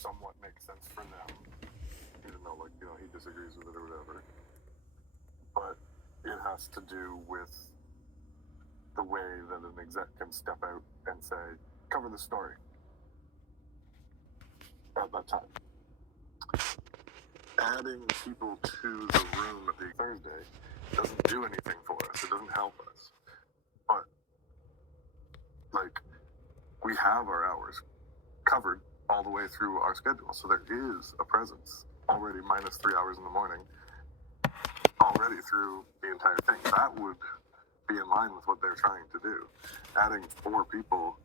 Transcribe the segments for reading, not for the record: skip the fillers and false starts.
somewhat make sense for them, even though, like, he disagrees with it or whatever. But it has to do with the way that an exec can step out and say, cover the story at that time. Adding people to the room at the Thursday doesn't do anything for us. It doesn't help us. But, like, we have our hours covered all the way through our schedule. So there is a presence already minus 3 hours in the morning already through the entire thing. That would be in line with what they're trying to do. Adding 4 people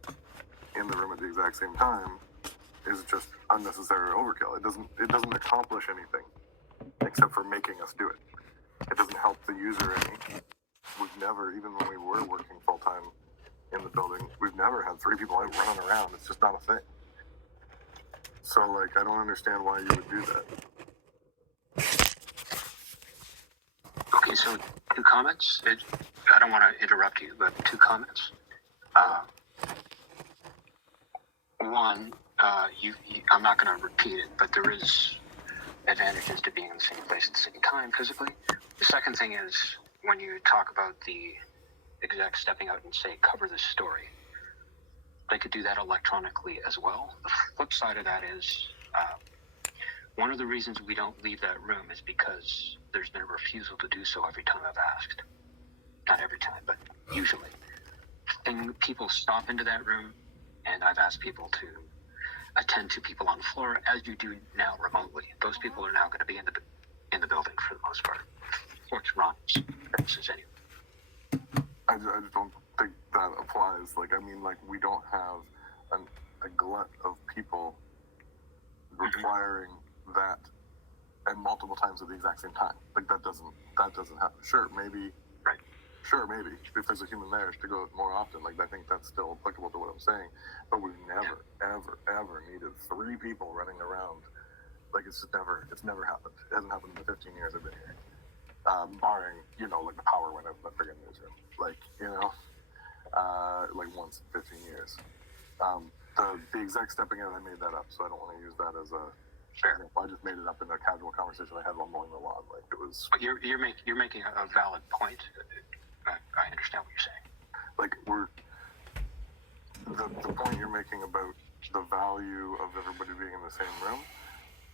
in the room at the exact same time is just unnecessary overkill. It doesn't accomplish anything except for making us do it. It doesn't help the user any. We've never, even when we were working full time in the building, we've never had 3 people out running around. It's just not a thing. So, like, I don't understand why you would do that. Okay, so 2 comments. I don't want to interrupt you, but 2 comments. One, I'm not going to repeat it, but there is advantages to being in the same place at the same time physically. The second thing is, when you talk about the exec stepping out and say, cover this story, they could do that electronically as well. The flip side of that is, one of the reasons we don't leave that room is because there's been a refusal to do so every time I've asked. Not every time, but usually. And people stop into that room, and I've asked people to attend to people on the floor, as you do now remotely. Those people are now going to be in the building for the most part. For Toronto's purposes anyway. I just don't think that applies. Like, I mean, like, we don't have a glut of people requiring that and multiple times at the exact same time. Like, that doesn't happen. Sure, maybe. Right. Sure, maybe if there's a human there to go more often. Like, I think that's still applicable to what I'm saying. But we've never, ever needed 3 people running around. Like, it's never happened. It hasn't happened in the 15 years I've been here. Barring, like, the power went out in the friggin' newsroom. Like, like once in 15 years. The exec stepping out, I made that up, so I don't want to use that as a example. I just made it up in a casual conversation I had while mowing the lawn. Like, it was. But you're making a valid point. I understand what you're saying. Like, the point you're making about the value of everybody being in the same room.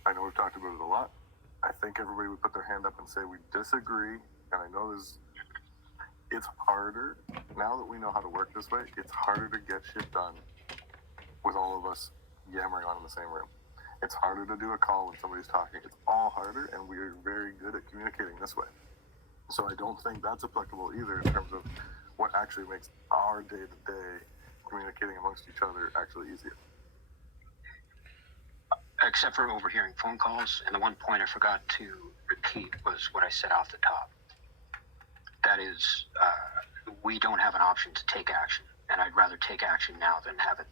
I know we've talked about it a lot. I think everybody would put their hand up and say we disagree, and I know it's harder now that we know how to work this way. It's harder to get shit done with all of us yammering on in the same room. It's harder to do a call when somebody's talking. It's all harder, and we're very good at communicating this way. So I don't think that's applicable either in terms of what actually makes our day-to-day communicating amongst each other actually easier. Except for overhearing phone calls, and the one point I forgot to repeat was what I said off the top. That is, we don't have an option to take action, and I'd rather take action now than have it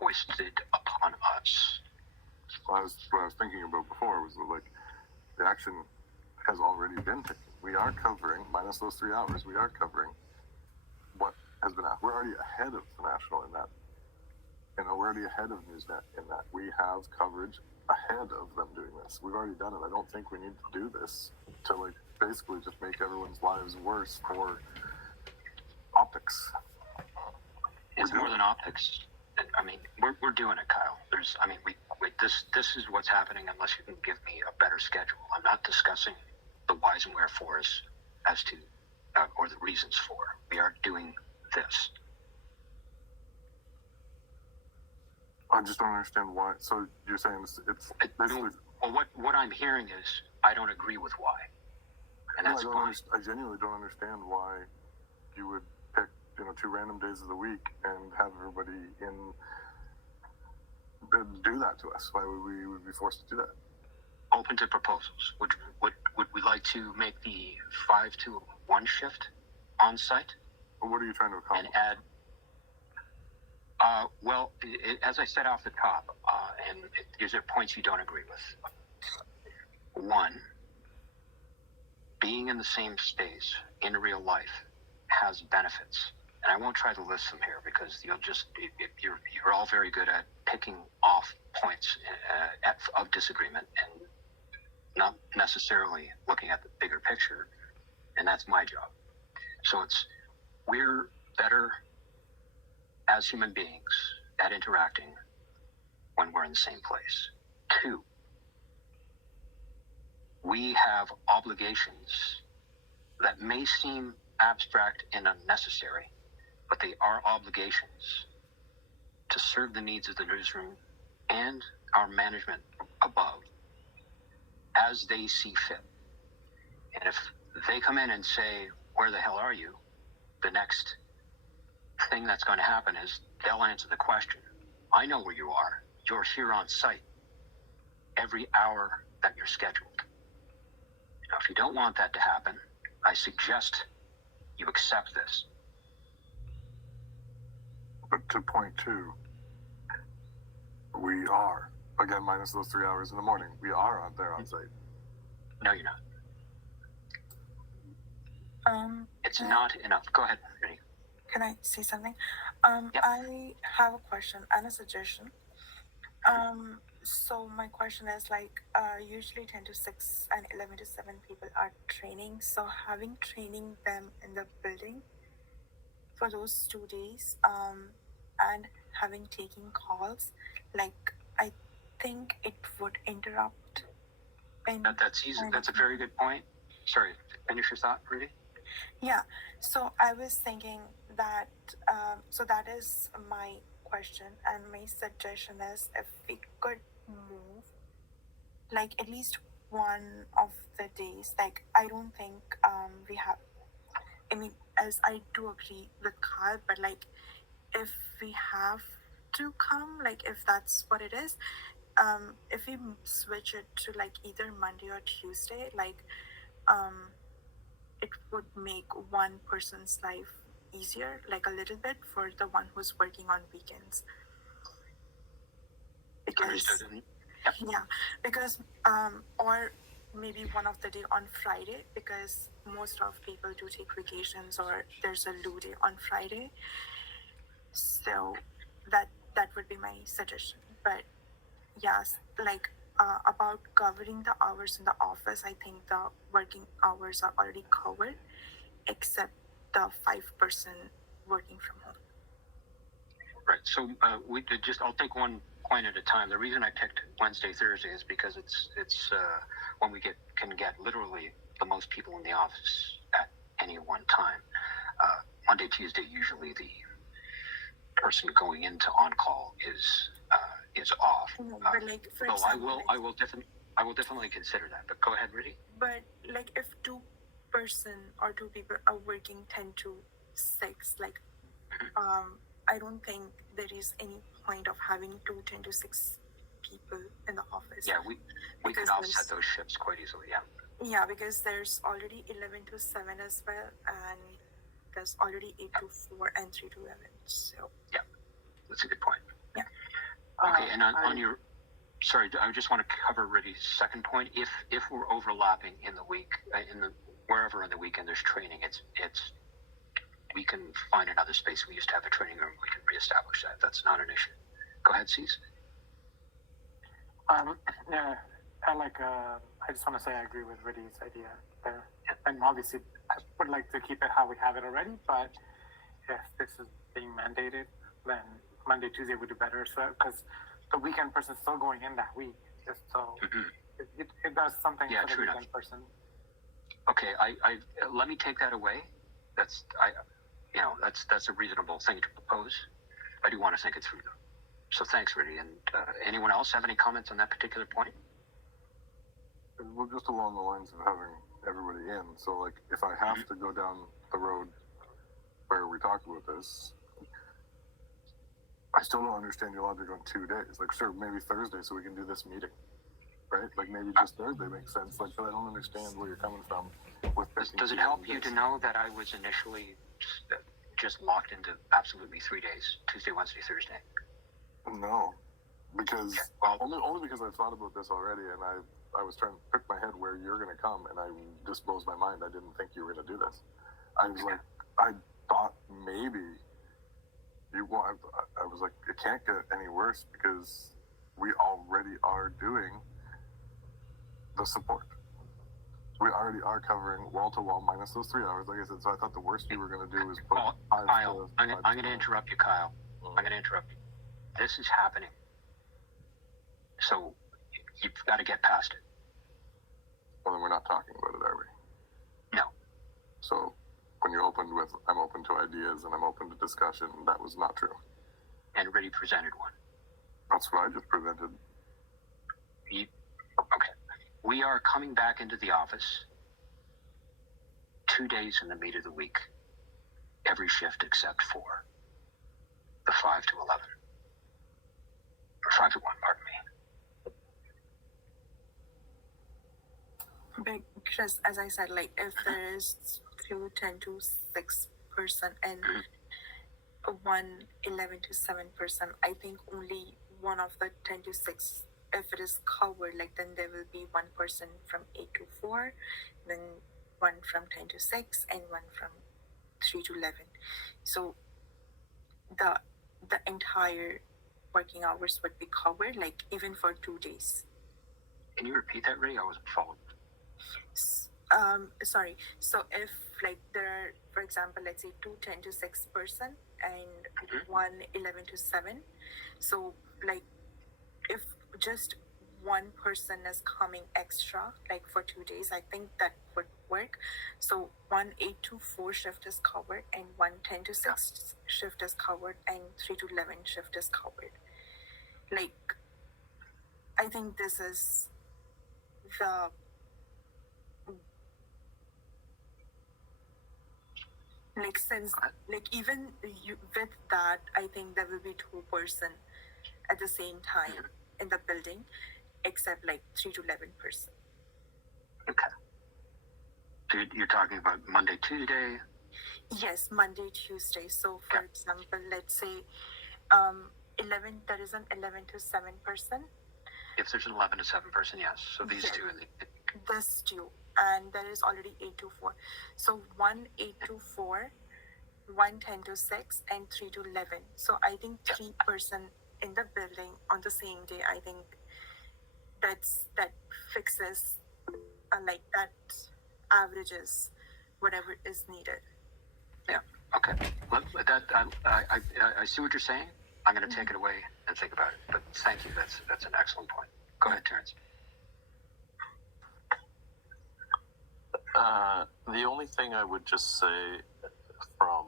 hoisted upon us. What I was thinking about before was that, like, the action has already been taken. We are covering, minus those 3 hours, we are covering what has been asked. We're already ahead of the National in that. We're already ahead of Newsnet in that. We have coverage ahead of them doing this. We've already done it. I don't think we need to do this to, like, basically just make everyone's lives worse for optics. It's more than optics. I mean, we're doing it, Kyle. This is what's happening unless you can give me a better schedule. I'm not discussing the whys and wherefores as to, or the reasons for. We are doing this. I just don't understand why. So you're saying it's basically. Well, what I'm hearing is I don't agree with why, and that's fine. I genuinely don't understand why you would pick 2 random days of the week and have everybody do that to us. Why would we be forced to do that? Open to proposals. Would we like to make the 5 to 1 shift on site? Well, what are you trying to accomplish? And add. As I said off the top, these are points you don't agree with. 1, being in the same space in real life has benefits. And I won't try to list them here because you're all very good at picking off points disagreement and not necessarily looking at the bigger picture, and that's my job. So we're better as human beings at interacting when we're in the same place. 2, we have obligations that may seem abstract and unnecessary, but they are obligations to serve the needs of the newsroom and our management above as they see fit. And if they come in and say, "Where the hell are you?" the next thing that's going to happen is they'll answer the question. I know where you are. You're here on site every hour that you're scheduled. Now, if you don't want that to happen, I suggest you accept this. But to point 2, we are, again, minus those 3 hours in the morning, we are out there on site. No, you're not. It's Can not enough. Go ahead, Renee. can I say something? Yeah. I have a question and a suggestion. So my question is like, usually 10 to 6 and 11 to 7 people are training. So having training them in the building for those 2 days, and having taking calls, like I think it would interrupt. That's easy. That's a very good point. Sorry, finish your thought, Rudy. Yeah, so I was thinking that, so that is my question, and my suggestion is if we could move, like at least one of the days, like I don't think we have, I mean, as I do agree with Carl, but like if we have to come, like if that's what it is, if we switch it to like either Monday or Tuesday, like it would make one person's life easier, like a little bit, for the one who's working on weekends. Because Understood. yeah, because or maybe one of the day on Friday, because most of people do take vacations or there's a loo day on Friday. So that would be my suggestion. But yes, like about covering the hours in the office, I think the working hours are already covered, except the 5% working from home. Right. So I'll take one point at a time. The reason I picked Wednesday, Thursday is because it's when we can get literally the most people in the office at any one time. Monday, Tuesday, usually the person going into on call is off. But like for So example, I will definitely consider that. But go ahead, Rudy. but like if 2 person or 2 people are working 10 to 6, like I don't think there is any point of having 10 to 6 people in the office. Yeah, we Because can offset there's- those shifts quite easily. Yeah. Yeah, because there's already 11 to 7 as well, and there's already 8 to 4 and 3 to 11. So That's a good point. Yeah. Okay, and on your, sorry, I just want to cover Rudy's second point. If we're overlapping in the week, wherever in the weekend there's training, it's we can find another space. We used to have a training room. We can reestablish that. That's not an issue. Go ahead, Cease. Yeah, I just want to say I agree with Rudy's idea there. And obviously, I would like to keep it how we have it already, but if this is being mandated, then Monday, Tuesday would do better. So, because the weekend person's still going in that week, just so it does something Yeah, for the true weekend enough. person. Okay, I let me take that away. That's a reasonable thing to propose. I do want to think it through though. So thanks, Rudy. And anyone else have any comments on that particular point? Well, just along the lines of having everybody in. So, like, if I have to go down the road where we talked about this, I still don't understand your logic on 2 days. Like, sure, maybe Thursday so we can do this meeting, right? Like, maybe just Thursday makes sense. Like, but I don't understand where you're coming from with picking Does it 2 help you days. to know that I was initially just locked into absolutely 3 days, Tuesday, Wednesday, Thursday? No, because Well, only because I've thought about this already, and I was trying to pick my head where you're going to come, and I just blows my mind. I didn't think you were going to do this. I was like, I thought maybe you want. I was like, it can't get any worse because we already are doing the support. We already are covering wall to wall minus those 3 hours, like I said. So I thought the worst you were going to do is put Well, five Kyle, to I'm five going to to- interrupt you, Kyle. I'm going to interrupt you. This is happening. So you've got to get past it. Well, then we're not talking about it, are we? No. So when you opened with, I'm open to ideas and I'm open to discussion, that was not true. And Riddy presented one. That's what I just presented. Okay. We are coming back into the office 2 days in the meat of the week, every shift except for the 5 to 11. Or 5 to 1, pardon me. Because as I said, like if there is 2 10 to 6% and one 11 to 7%, I think only one of the 10 to 6, if it is covered, like then there will be one person from 8 to 4, then one from 10 to 6, and one from 3 to 11. So the entire working hours would be covered, like even for 2 days. Can you repeat that, Riddy? I wasn't following. Sorry. So if like there are, for example, let's say 2 10 to 6% and one 11 to 7. So like if just one person is coming extra, like for 2 days, I think that would work. So one 8 to 4 shift is covered, and one 10 to 6 shift is covered, and 3 to 11 shift is covered. Like, I think this is the like since like even you with that, I think there will be 2 person at the same time in the building, except like 3 to 11 person. Okay. So you're talking about Monday, Tuesday? Yes, Monday, Tuesday. So for example, let's say 11, there is an 11 to 7 person. If there's an 11 to 7 person, yes. So these two. This two. And there is already 8 to 4. So one 8 to 4, one 10 to 6, and 3 to 11. So I think 3 person in the building on the same day, I think that fixes like that averages whatever is needed. Yeah. Okay. Well, I see what you're saying. I'm going to take it away and think about it. But thank you. That's an excellent point. Go ahead, Terrence. The only thing I would just say from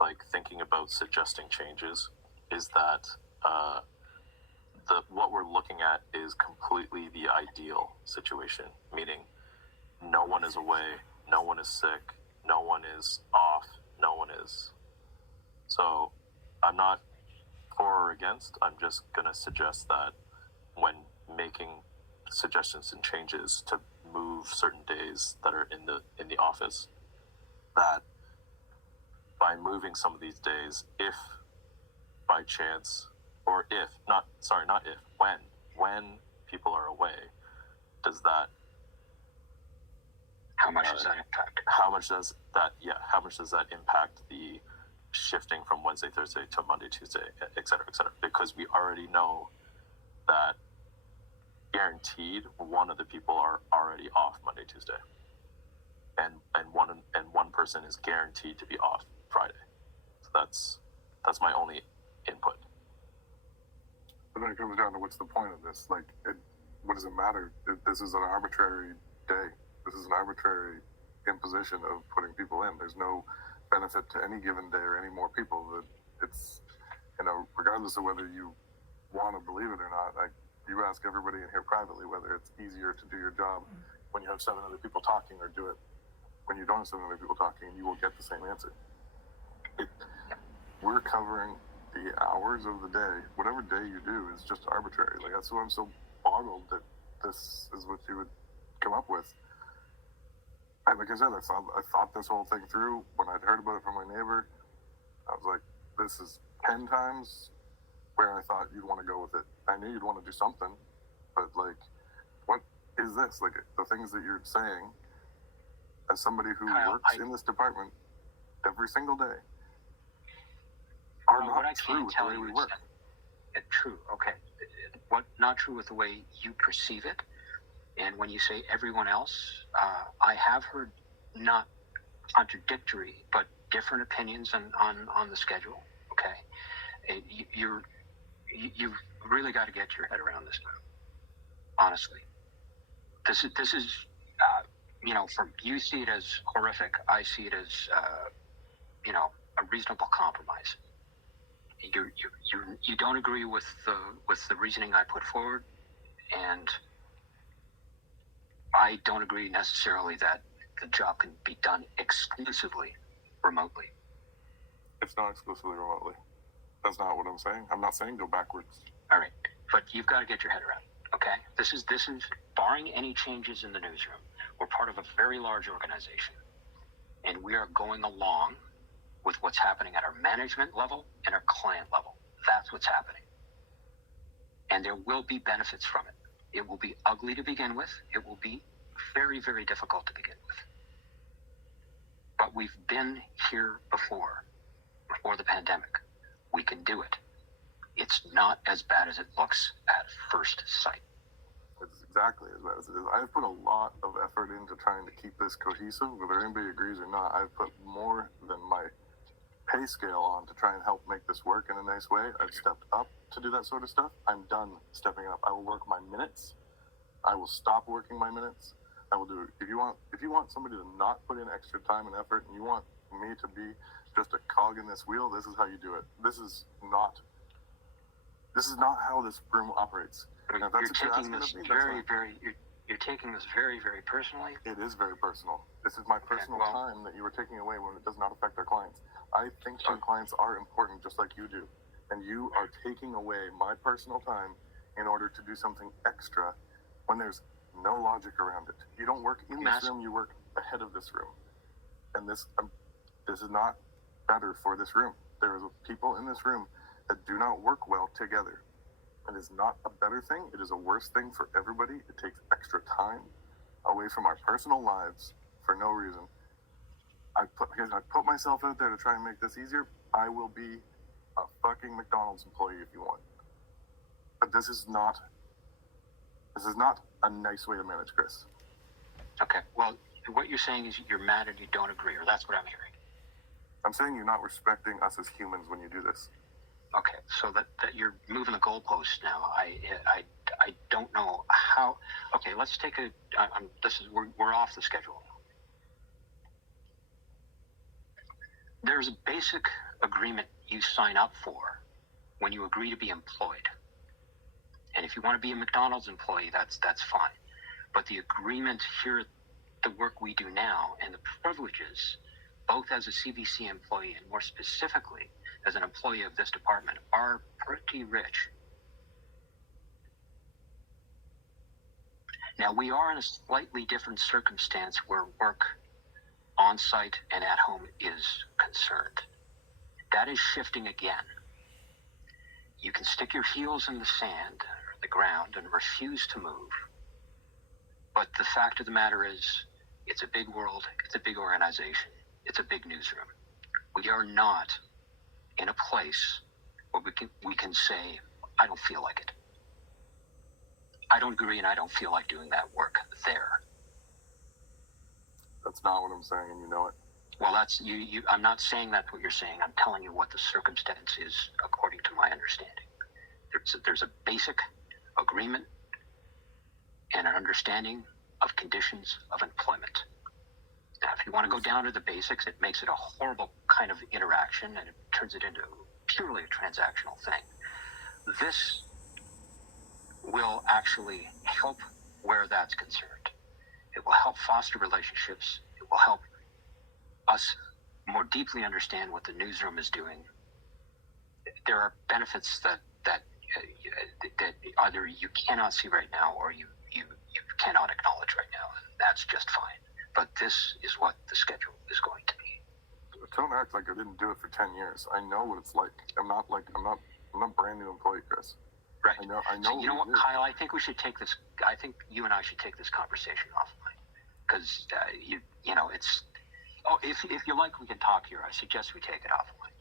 like thinking about suggesting changes is that what we're looking at is completely the ideal situation, meaning no one is away, no one is sick, no one is off, no one is. So I'm not for or against. I'm just going to suggest that when making suggestions and changes to move certain days that are in the office, that by moving some of these days, if by chance, or if not if, when people are away, does that, how much does that impact? How much does that impact the shifting from Wednesday, Thursday to Monday, Tuesday, et cetera, because we already know that guaranteed one of the people are already off Monday, Tuesday, and one person is guaranteed to be off Friday. So that's my only input. But then it comes down to what's the point of this? Like, what does it matter? This is an arbitrary day. This is an arbitrary imposition of putting people in. There's no benefit to any given day or any more people. That it's, regardless of whether you want to believe it or not, you ask everybody in here privately whether it's easier to do your job when you have 7 other people talking, or do it when you don't have 7 other people talking, and you will get the same answer. We're covering the hours of the day. Whatever day you do is just arbitrary. Like, that's why I'm so boggled that this is what you would come up with. And like I said, I thought this whole thing through when I'd heard about it from my neighbor. I was like, this is 10 times where I thought you'd want to go with it. I knew you'd want to do something, but like, what is this? Like, the things that you're saying, as somebody who works in this department every single day, are not true with the way we work. True, okay. What not true with the way you perceive it, And when you say everyone else, I have heard not contradictory, but different opinions on the schedule. Okay, you've really got to get your head around this now. Honestly, this is from you see it as horrific. I see it as a reasonable compromise. You don't agree with the reasoning I put forward, and I don't agree necessarily that the job can be done exclusively remotely. It's not exclusively remotely. That's not what I'm saying. I'm not saying go backwards. All right, but you've got to get your head around. Okay, this is barring any changes in the newsroom. We're part of a very large organization, and we are going along with what's happening at our management level and our client level. That's what's happening, and there will be benefits from it. It will be ugly to begin with. It will be very, very difficult to begin with. But we've been here before the pandemic. We can do it. It's not as bad as it looks at first sight. It's exactly as bad as it is. I've put a lot of effort into trying to keep this cohesive, whether anybody agrees or not. I've put more than my pay scale on to try and help make this work in a nice way. I've stepped up to do that sort of stuff. I'm done stepping up. I will work my minutes. I will stop working my minutes. I will do it. If you want somebody to not put in extra time and effort, and you want me to be just a cog in this wheel, this is how you do it. This is not how this room operates. You're taking this you're taking this very, very personally. It is very personal. This is my personal time that you were taking away when it does not affect our clients. I think our clients are important just like you do. And you are taking away my personal time in order to do something extra when there's no logic around it. You don't work in this room, you work ahead of this room. And this is not better for this room. There are people in this room that do not work well together. It is not a better thing. It is a worse thing for everybody. It takes extra time away from our personal lives for no reason. I put myself out there to try and make this easier. I will be a fucking McDonald's employee if you want. But this is not a nice way to manage, Chris. Okay. Well, what you're saying is you're mad and you don't agree, or that's what I'm hearing. I'm saying you're not respecting us as humans when you do this. Okay, so that you're moving the goalposts now. I don't know how. Okay, let's take we're off the schedule. There's a basic agreement you sign up for when you agree to be employed. And if you want to be a McDonald's employee, that's fine. But the agreement here, the work we do now, and the privileges, both as a CVC employee and more specifically as an employee of this department, are pretty rich. Now, we are in a slightly different circumstance where work on site and at home is concerned. That is shifting again. You can stick your heels in the sand or the ground and refuse to move. But the fact of the matter is, it's a big world, it's a big organization, it's a big newsroom. We are not in a place where we can say, I don't feel like it. I don't agree and I don't feel like doing that work there. That's not what I'm saying, and you know it. Well, that's you. I'm not saying that's what you're saying. I'm telling you what the circumstance is according to my understanding. There's a basic agreement and an understanding of conditions of employment. Now, if you want to go down to the basics, it makes it a horrible kind of interaction and it turns it into purely a transactional thing. This will actually help where that's concerned. It will help foster relationships. It will help us more deeply understand what the newsroom is doing. There are benefits that either you cannot see right now or you cannot acknowledge right now, and that's just fine. But this is what the schedule is going to be. Don't act like I didn't do it for 10 years. I know what it's like. I'm not a brand new employee, Chris. Right. I know. So you know what, Kyle? I think we should take this. I think you and I should take this conversation offline, because it's. Oh, if you like, we can talk here. I suggest we take it offline.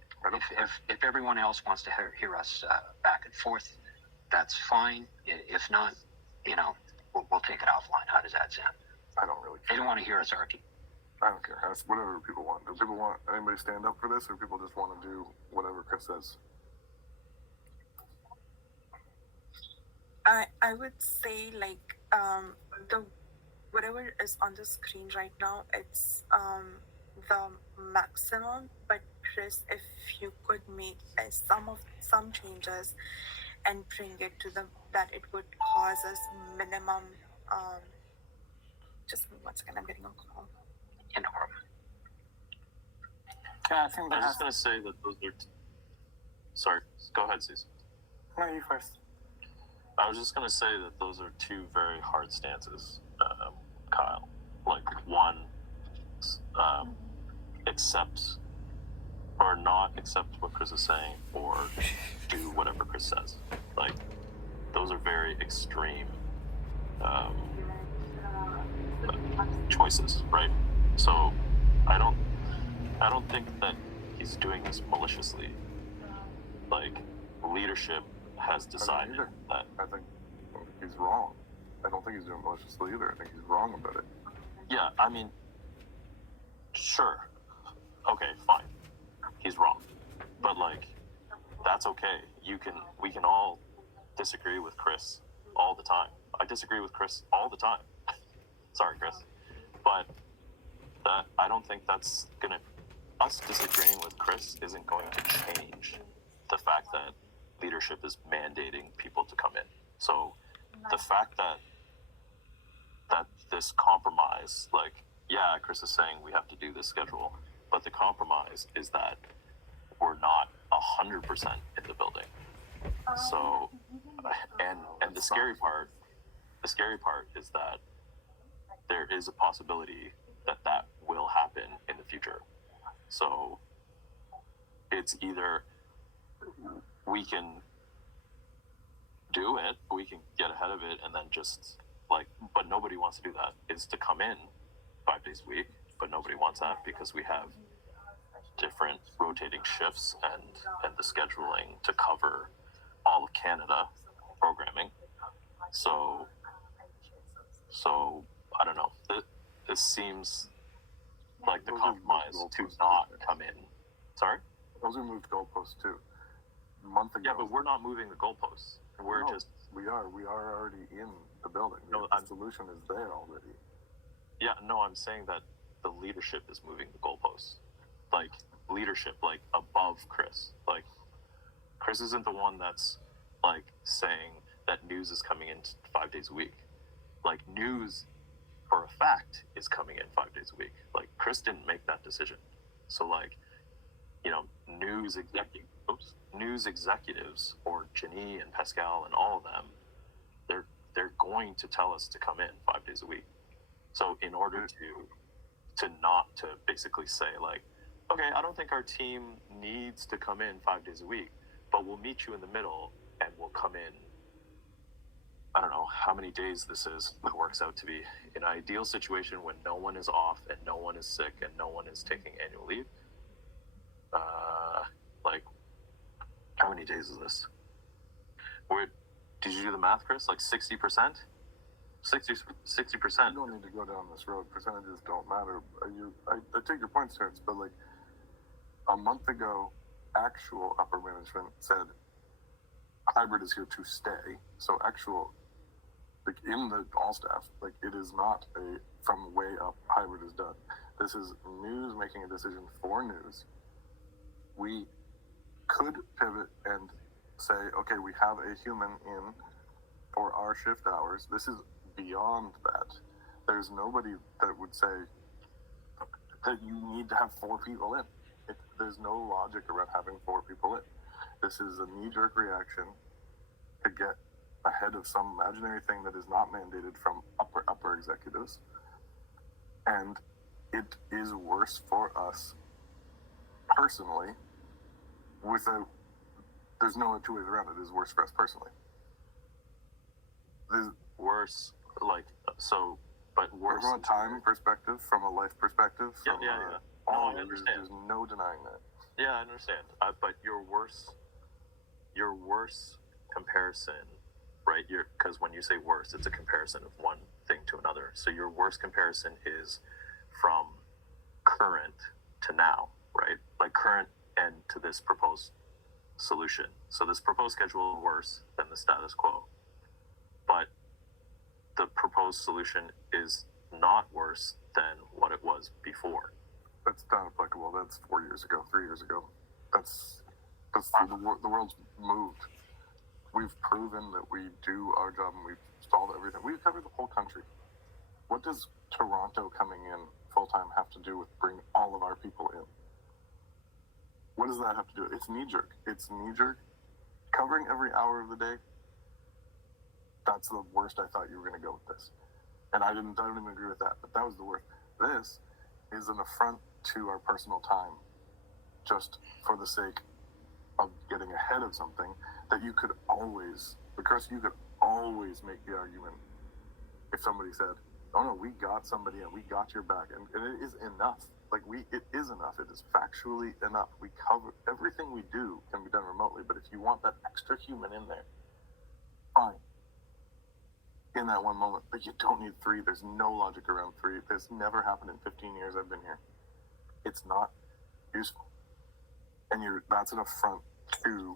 If everyone else wants to hear us back and forth, that's fine. If not, we'll take it offline. How does that sound? I don't really They care. don't want to hear us argue. I don't care. That's whatever people want. Do people want anybody stand up for this, or people just want to do whatever Chris says? I would say like the whatever is on the screen right now, it's the maximum. But Chris, if you could make some changes and bring it to the that it would cause us minimum. Just 1 second, I'm getting a call. You know, Yeah, I think I that was has. just gonna say that those are. Sorry, go ahead, Susan. No, you first. I was just gonna say that those are two very hard stances, Kyle. Like one, accept or not accept what Chris is saying, or do whatever Chris says. Like those are very extreme choices, right? So I don't think that he's doing this maliciously. Like leadership has decided either. that. I think he's wrong. I don't think he's doing maliciously either. I think he's wrong about it. Yeah, I mean, sure. Okay, fine. He's wrong. But like that's okay. We can all disagree with Chris all the time. I disagree with Chris all the time. Sorry, Chris. But that I don't think that's gonna us disagreeing with Chris isn't going to change the fact that leadership is mandating people to come in. So the fact that this compromise, like, yeah, Chris is saying we have to do this schedule, but the compromise is that we're not 100% in the building. So, and the scary part is that there is a possibility that will happen in the future. So it's either we can do it, we can get ahead of it, and then just like, but nobody wants to do that, is to come in 5 days a week, but nobody wants that because we have different rotating shifts and the scheduling to cover all of Canada programming. So I don't know. This seems like the Those are compromise moved to goalposts. not come in. Sorry? Those are moved goalposts too. A month ago. Yeah, but we're not moving the goalposts. We're No, just we are already in the building. No, the solution is there already. yeah. No, I'm saying that the leadership is moving the goalposts. Like leadership, like above Chris. Like Chris isn't the one that's like saying that news is coming in 5 days a week. Like news, for a fact, is coming in 5 days a week. Like Chris didn't make that decision. So like, news executives or Jenny and Pascal and all of them, they're going to tell us to come in 5 days a week. So in order to not to basically say like, okay, I don't think our team needs to come in 5 days a week, but we'll meet you in the middle and we'll come in. I don't know how many days this is. It works out to be in an ideal situation when no one is off and no one is sick and no one is taking annual leave. Like, how many days is this? Did you do the math, Chris? Like 60%? 60%. You don't need to go down this road. Percentages don't matter. I take your point, Terrence, but like a month ago, actual upper management said hybrid is here to stay. So actual, like in the all staff, like it is not a from way up hybrid is done. This is news making a decision for news. We could pivot and say, okay, we have a human in for our shift hours. This is beyond that. There's nobody that would say that you need to have 4 people in. There's no logic around having 4 people in. This is a knee-jerk reaction to get ahead of some imaginary thing that is not mandated from upper executives. And it is worse for us personally there's no two ways around it. It is worse for us personally. Worse, like, so, but worse. From a time perspective, from a life perspective, Yeah, from yeah. No, I understand. There's no denying that. Yeah, I understand. But your worst comparison right? Because when you say worst, it's a comparison of one thing to another. So your worst comparison is from current to now, right? Like current and to this proposed solution. So this proposed schedule is worse than the status quo, but the proposed solution is not worse than what it was before. That's not applicable. That's 4 years ago, 3 years ago. That's the world's moved. We've proven that we do our job and we've solved everything. We've covered the whole country. What does Toronto coming in full time have to do with bringing all of our people in? What does that have to do? It's knee jerk. It's knee jerk. Covering every hour of the day. That's the worst I thought you were going to go with this. And I don't even agree with that, but that was the worst. This is an affront to our personal time just for the sake of getting ahead of something that you could always, because you could always make the argument if somebody said, oh no, we got somebody and we got your back. And it is enough. Like it is enough. It is factually enough. We cover everything we do can be done remotely, but if you want that extra human in there, fine. In that one moment, but you don't need 3. There's no logic around 3. This never happened in 15 years I've been here. It's not useful. And that's an affront to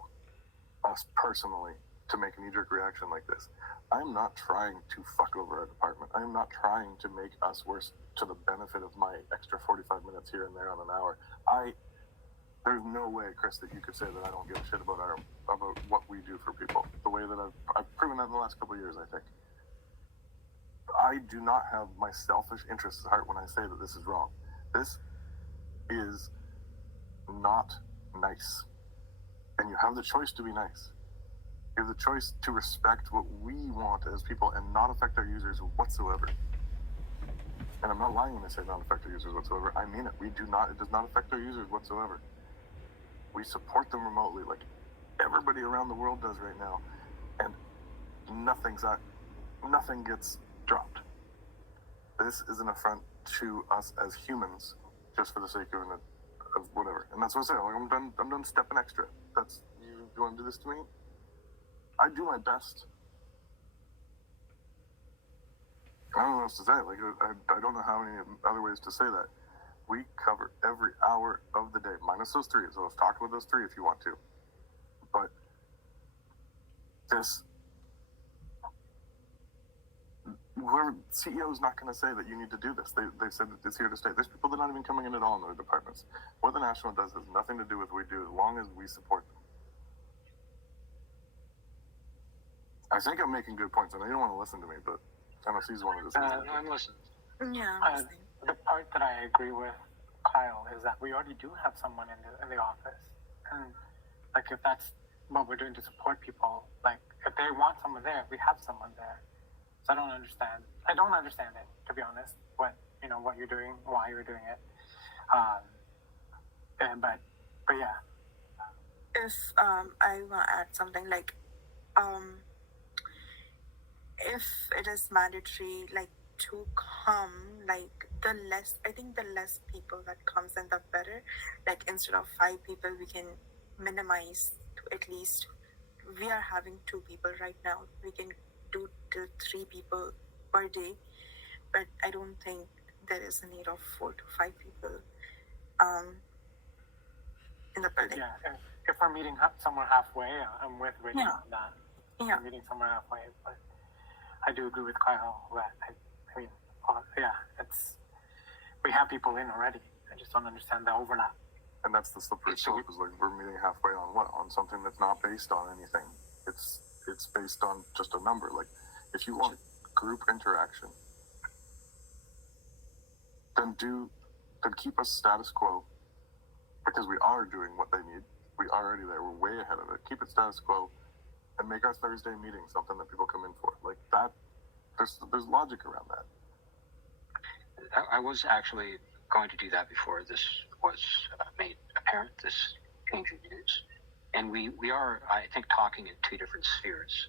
us personally to make a knee-jerk reaction like this. I'm not trying to fuck over our department. I'm not trying to make us worse to the benefit of my extra 45 minutes here and there on an hour. There's no way, Chris, that you could say that I don't give a shit about what we do for people. The way that I've proven that in the last couple of years, I think. I do not have my selfish interests at heart when I say that this is wrong. This is not nice. And you have the choice to be nice. You have the choice to respect what we want as people and not affect our users whatsoever. And I'm not lying when I say not affect our users whatsoever. I mean it. It does not affect our users whatsoever. We support them remotely like everybody around the world does right now. And nothing gets dropped. This is an affront to us as humans, just for the sake of whatever. And that's what I say. Like, I'm done stepping extra. You want to do this to me? I do my best. I don't know what else to say. Like, I don't know how many other ways to say that. We cover every hour of the day, minus those 3. So let's talk about those 3 if you want to. But this. Whoever CEO is not going to say that you need to do this. They said that it's here to stay. There's people that are not even coming in at all in other departments. What the National does has nothing to do with what we do as long as we support them. I think I'm making good points. I know you don't want to listen to me, but I know C's one of the I'm listening. Yeah, I'm listening. The part that I agree with Kyle is that we already do have someone in the office, and like if that's what we're doing to support people, like if they want someone there, we have someone there. So I don't understand it, to be honest, what you're doing, why you're doing it. But yeah. If I want to add something, like if it is mandatory, like to come, like the less people that comes in, the better. Like instead of 5 people, we can minimize to at least. We are having 2 people right now. We can do till 3 people per day, but I don't think there is a need of 4 to 5 people in the building. Yeah, if we're meeting somewhere halfway, I'm with Ricky on that. Yeah. We're meeting somewhere halfway, but I do agree with Kyle that we have people in already. I just don't understand the overlap. And that's the slippery slope. Is like we're meeting halfway on what? On something that's not based on anything. It's based on just a number. Like if you want group interaction, then keep us status quo, because we are doing what they need. We are already there. We're way ahead of it. Keep it status quo, and make our Thursday meeting something that people come in for. Like that. There's logic around that. I was actually going to do that before this was made apparent, this change in news. And we are, I think, talking in 2 different spheres,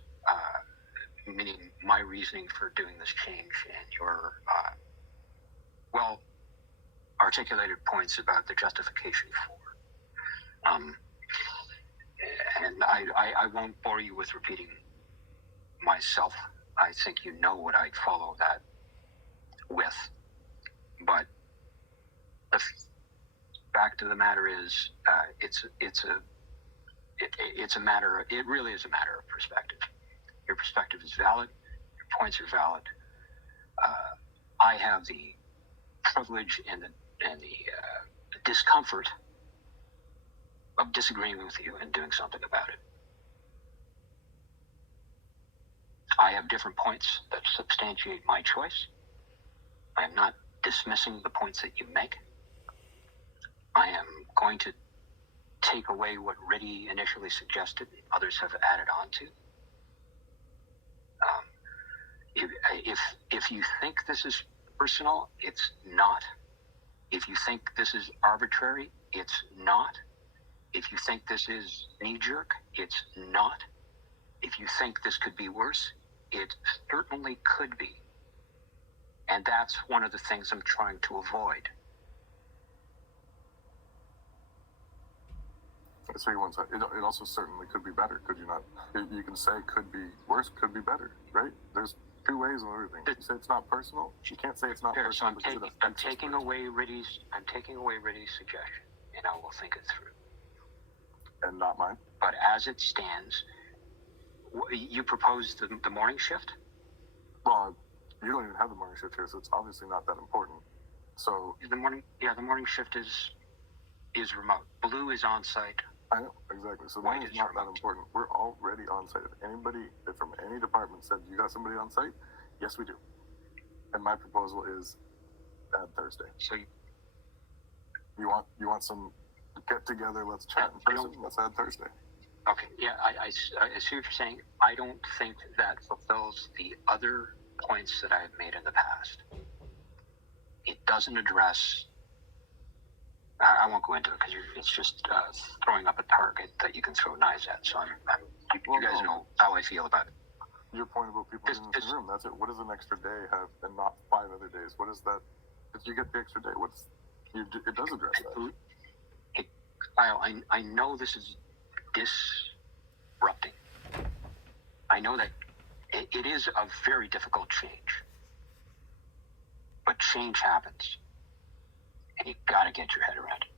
meaning my reasoning for doing this change and your well-articulated points about the justification for. And I won't bore you with repeating myself. I think you know what I'd follow that with. But the fact of the matter is, it's a matter. It really is a matter of perspective. Your perspective is valid. Your points are valid. I have the privilege and the discomfort of disagreeing with you and doing something about it. I have different points that substantiate my choice. I am not dismissing the points that you make. I am going to take away what Riddy initially suggested, others have added on to. If you think this is personal, it's not. If you think this is arbitrary, it's not. If you think this is knee-jerk, it's not. If you think this could be worse, it certainly could be. And that's one of the things I'm trying to avoid. So you want to say, it also certainly could be better, could you not? You can say could be worse, could be better, right? There's two ways of everything. You say it's not personal. You can't say it's not Sure, personal. so I'm taking away Riddy's suggestion, and I will think it through. And not mine. But as it stands, you proposed the morning shift? Well, you don't even have the morning shift here, so it's obviously not that important. So The morning shift is remote. Blue is on site. I know, exactly. So White mine is is not that remote. important. We're already on site. If anybody from any department said, you got somebody on site? Yes, we do. And my proposal is add Thursday. So You want some get together, let's chat in person, let's add Thursday. okay, yeah, I see what you're saying. I don't think that fulfills the other points that I have made in the past. It doesn't address. I won't go into it because it's just throwing up a target that you can throw knives at. So you guys know how I feel about it. Your point about people in the room, that's it. What does an extra day have and not 5 other days? What is that? If you get the extra day, it does address that. Kyle, I know this is disrupting. I know that it is a very difficult change. But change happens. And you gotta get your head around it.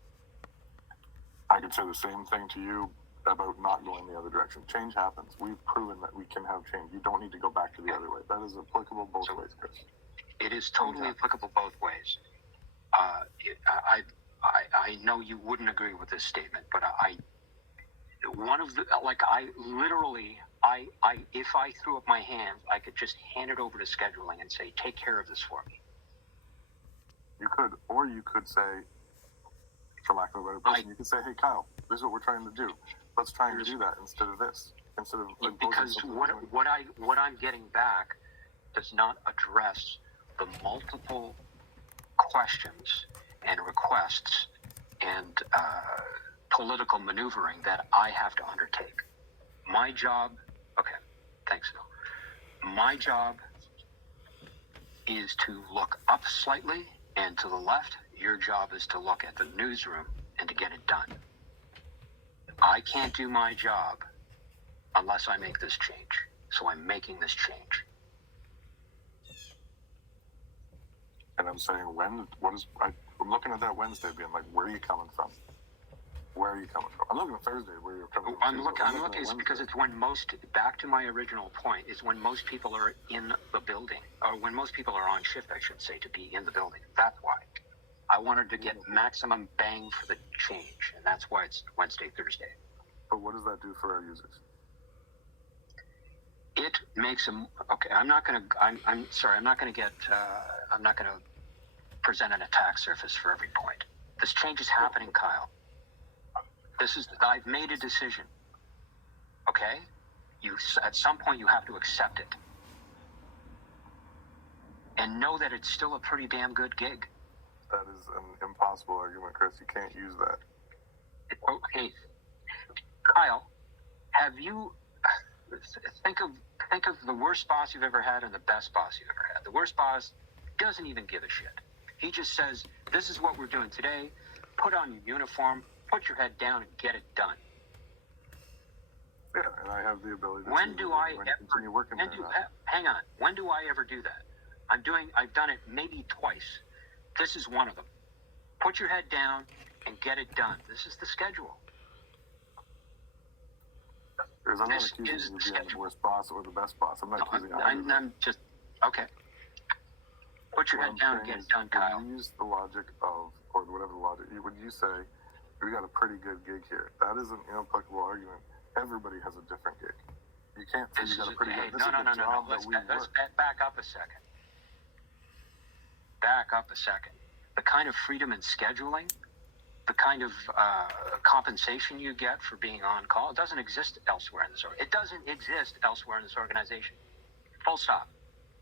I could say the same thing to you about not going the other direction. Change happens. We've proven that we can have change. You don't need to go back to the other way. That is applicable both ways, Chris. It is totally applicable both ways. I know you wouldn't agree with this statement, but if I threw up my hands, I could just hand it over to scheduling and say, take care of this for me. You could, or you could say, for lack of a better person, you could say, hey, Kyle, this is what we're trying to do. Let's try and do that instead of this. Instead of because what I'm getting back does not address the multiple questions and requests and political maneuvering that I have to undertake. My job, okay, thanks, Phil. My job is to look up slightly and to the left. Your job is to look at the newsroom and to get it done. I can't do my job unless I make this change. So I'm making this change. And I'm saying, I'm looking at that Wednesday being like, where are you coming from? Where are you coming from? I'm looking at Thursday where you're coming from. I'm looking it's because it's when back to my original point, is when most people are in the building, or when most people are on shift, I should say, to be in the building. That's why. I wanted to get maximum bang for the change, and that's why it's Wednesday, Thursday. But what does that do for our users? It makes them, okay, I'm not going to present an attack surface for every point. This change is happening, Kyle. I've made a decision. Okay? At some point you have to accept it. And know that it's still a pretty damn good gig. That is an impossible argument, Chris. You can't use that. Okay. Kyle, have you think of the worst boss you've ever had and the best boss you've ever had. The worst boss doesn't even give a shit. He just says, this is what we're doing today. Put on your uniform, put your head down, and get it done. Yeah, and I have the ability to When do I continue working there. hang on. When do I ever do that? I've done it maybe twice. This is one of them. Put your head down and get it done. This is the schedule. Because I'm not This accusing is you of the being the schedule. worst boss or the best boss. I'm not accusing either. I'm just, okay. Put your What head I'm down and saying get is it done, Kyle. when you use the logic of, or whatever the logic, when you say, we got a pretty good gig here, that is an inapplicable argument. Everybody has a different gig. You can't say you got a pretty good, this is the job that we Let's work. back up a second. Back up a second. The kind of freedom in scheduling, the kind of compensation you get for being on call, it doesn't exist elsewhere in this organization. It doesn't exist elsewhere in this organization. Full stop.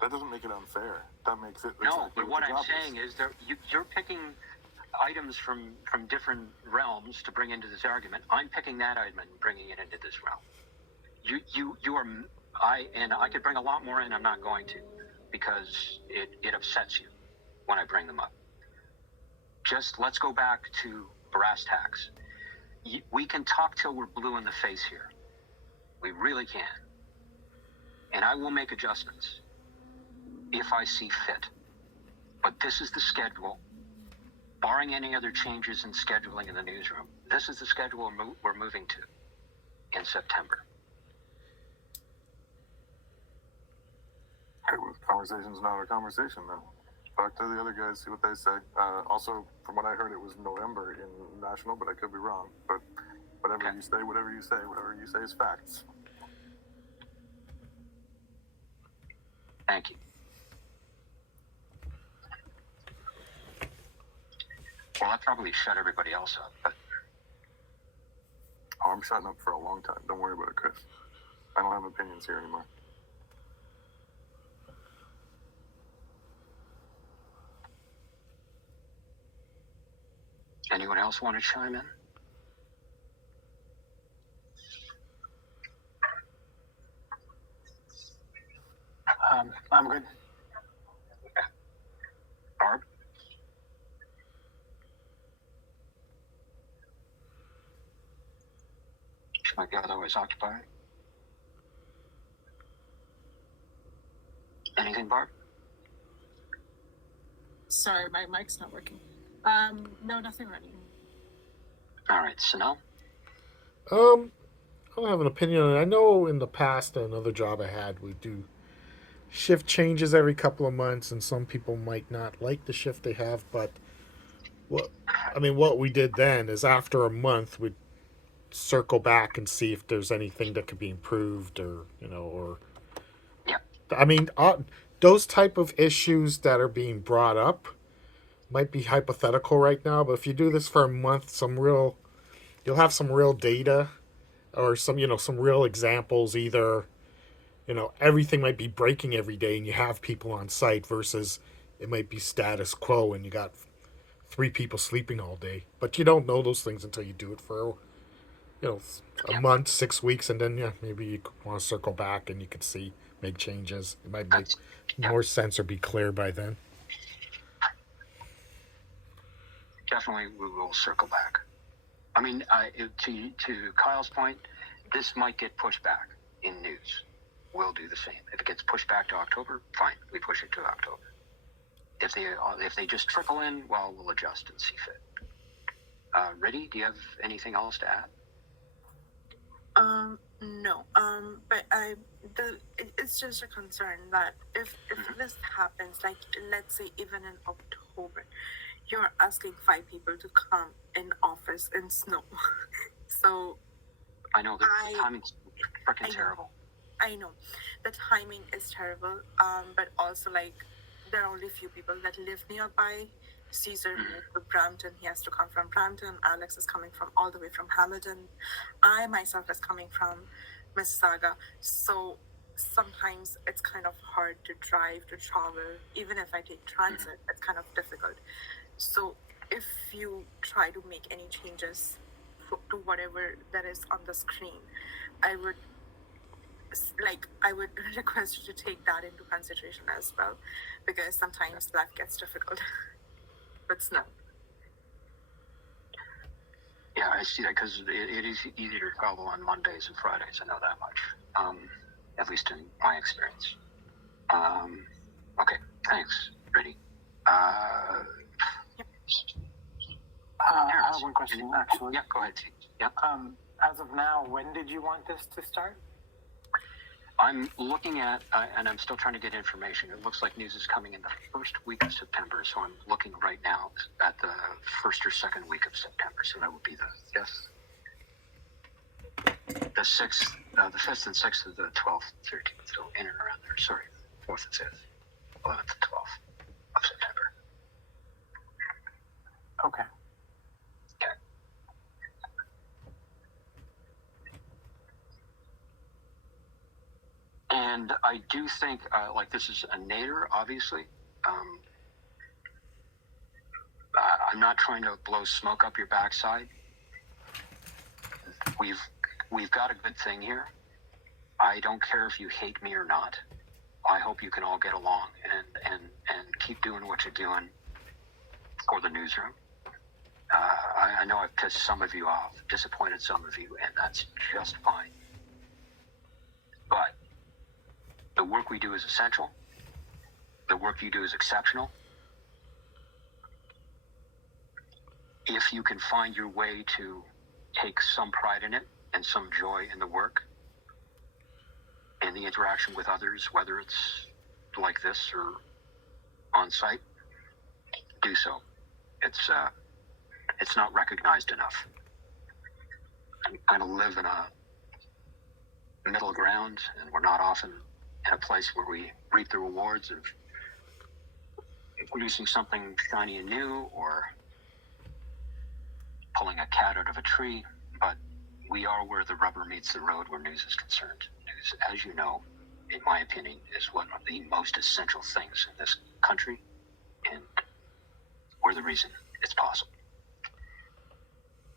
That doesn't make it unfair. That makes it No, exactly but what the I'm job saying is you're picking items from different realms to bring into this argument. I'm picking that item and bringing it into this realm. You are, I could bring a lot more in. I'm not going to, because it upsets you when I bring them up. Just let's go back to brass tacks. We can talk till we're blue in the face here. We really can. And I will make adjustments if I see fit. But this is the schedule. Barring any other changes in scheduling in the newsroom, this is the schedule we're moving to in September. Okay, well, conversation's not a conversation then. Talk to the other guys, see what they say. Also, from what I heard, it was November in National, but I could be wrong. But whatever Okay. you say, whatever you say is facts. Thank you. Well, that probably shut everybody else up, but Oh, I'm shutting up for a long time. Don't worry about it, Chris. I don't have opinions here anymore. anyone else want to chime in? I'm good. Barb? She might be otherwise occupied. Anything, Barb? Sorry, my mic's not working. No, nothing running. All right, Sanel? I don't have an opinion on it. I know in the past, another job I had, we do shift changes every couple of months, and some people might not like the shift they have. But what we did then is after a month, we'd circle back and see if there's anything that could be improved, or Yeah. those type of issues that are being brought up might be hypothetical right now. But if you do this for a month, you'll have some real data, or some real examples. Either everything might be breaking every day and you have people on site, versus it might be status quo and you got 3 people sleeping all day. But you don't know those things until you do it for a month, 6 weeks, and then maybe you want to circle back and you could make changes. It might make more sense or be clear by then. Definitely, we will circle back. I mean, to Kyle's point, this might get pushed back in news. We'll do the same. If it gets pushed back to October, fine, we push it to October. If they just trickle in, well, we'll adjust and see fit. Riddy, do you have anything else to add? No. But it's just a concern that if this happens, like let's say even in October, you're asking 5 people to come in office in snow. So I know the timing's freaking terrible. I know the timing is terrible. But also like there are only few people that live nearby. Caesar moved to Brampton. He has to come from Brampton. Alex is coming from all the way from Hamilton. I myself is coming from Mississauga. So sometimes it's kind of hard to drive, to travel. Even if I take transit, it's kind of difficult. So if you try to make any changes to whatever that is on the screen, I would request you to take that into consideration as well, because sometimes life gets difficult. But snow. Yeah, I see that because it is easier to travel on Mondays and Fridays. I know that much, at least in my experience. Okay, thanks, Brittany. I have one question, actually. Yeah, go ahead, T. Yeah. As of now, when did you want this to start? I'm looking at, and I'm still trying to get information. It looks like news is coming in the first week of September, so I'm looking right now at the first or second week of September. So that would be the 5th, the 6th, the 5th and 6th of the 12th, 13th, so in and around there. Sorry, 4th and 5th, 11th and 12th of September. Okay. Okay. And I do think, like, this is a nadir, obviously. I'm not trying to blow smoke up your backside. We've got a good thing here. I don't care if you hate me or not. I hope you can all get along and keep doing what you're doing for the newsroom. I know I've pissed some of you off, disappointed some of you, and that's just fine. But the work we do is essential. The work you do is exceptional. If you can find your way to take some pride in it and some joy in the work and the interaction with others, whether it's like this or on site, do so. It's not recognized enough. I kind of live in a middle ground, and we're not often in a place where we reap the rewards of producing something shiny and new or pulling a cat out of a tree, but we are where the rubber meets the road where news is concerned. News, as you know, in my opinion, is one of the most essential things in this country, and we're the reason it's possible.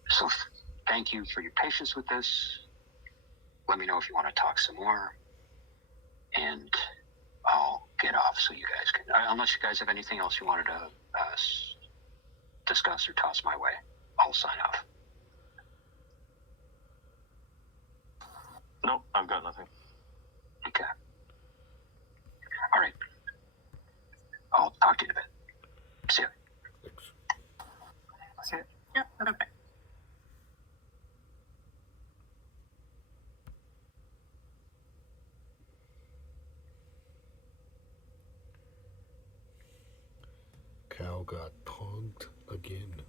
So thank you for your patience with this. Let me know if you want to talk some more, and I'll get off so you guys can, unless you guys have anything else you wanted to discuss or toss my way, I'll sign off. No, I've got nothing. Okay. All right. I'll talk to you in a bit. See ya. That's it. Yeah, okay. Cal got punked again.